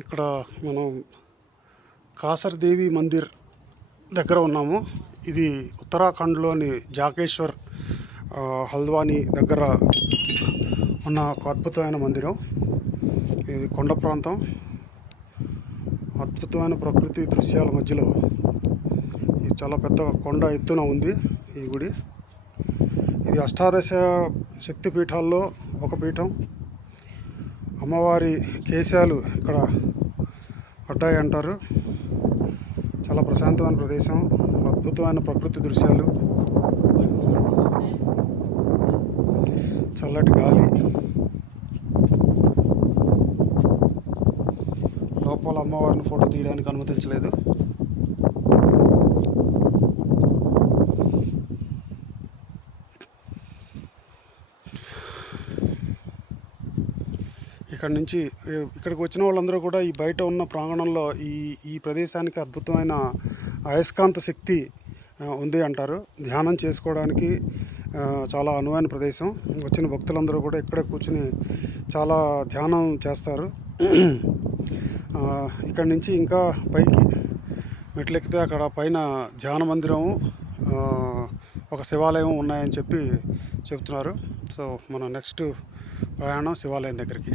ఇక్కడ మనం కాసర్దేవి మందిర్ దగ్గర ఉన్నాము. ఇది ఉత్తరాఖండ్లోని జాకేశ్వర్ హల్ద్వానీ దగ్గర ఉన్న ఒక అద్భుతమైన మందిరం. ఇది కొండ ప్రాంతం, అద్భుతమైన ప్రకృతి దృశ్యాల మధ్యలో ఇది చాలా పెద్ద కొండ ఎత్తున ఉంది ఈ గుడి. ఇది అష్టాదశ శక్తి పీఠాల్లో ఒక పీఠం. అమ్మవారి కేశాలు ఇక్కడ పడ్డాయి అంటారు. చాలా ప్రశాంతమైన ప్రదేశం, అద్భుతమైన ప్రకృతి దృశ్యాలు, చల్లటి గాలి. లోపల అమ్మవారిని ఫోటో తీయడానికి అనుమతించలేదు. ఇక్కడికి వచ్చిన వాళ్ళందరూ కూడా ఈ బయట ఉన్న ప్రాంగణంలో ఈ ప్రదేశానికి అద్భుతమైన అయస్కాంత శక్తి ఉంది అంటారు. ధ్యానం చేసుకోవడానికి చాలా అనువైన ప్రదేశం. వచ్చిన భక్తులందరూ కూడా ఇక్కడే కూర్చుని చాలా ధ్యానం చేస్తారు. ఇక్కడి నుంచి ఇంకా పైకి మెట్లెక్కితే అక్కడ పైన ధ్యాన మందిరము, ఒక శివాలయం ఉన్నాయని చెప్తున్నారు. సో మన నెక్స్ట్ ప్రయాణం శివాలయం దగ్గరికి.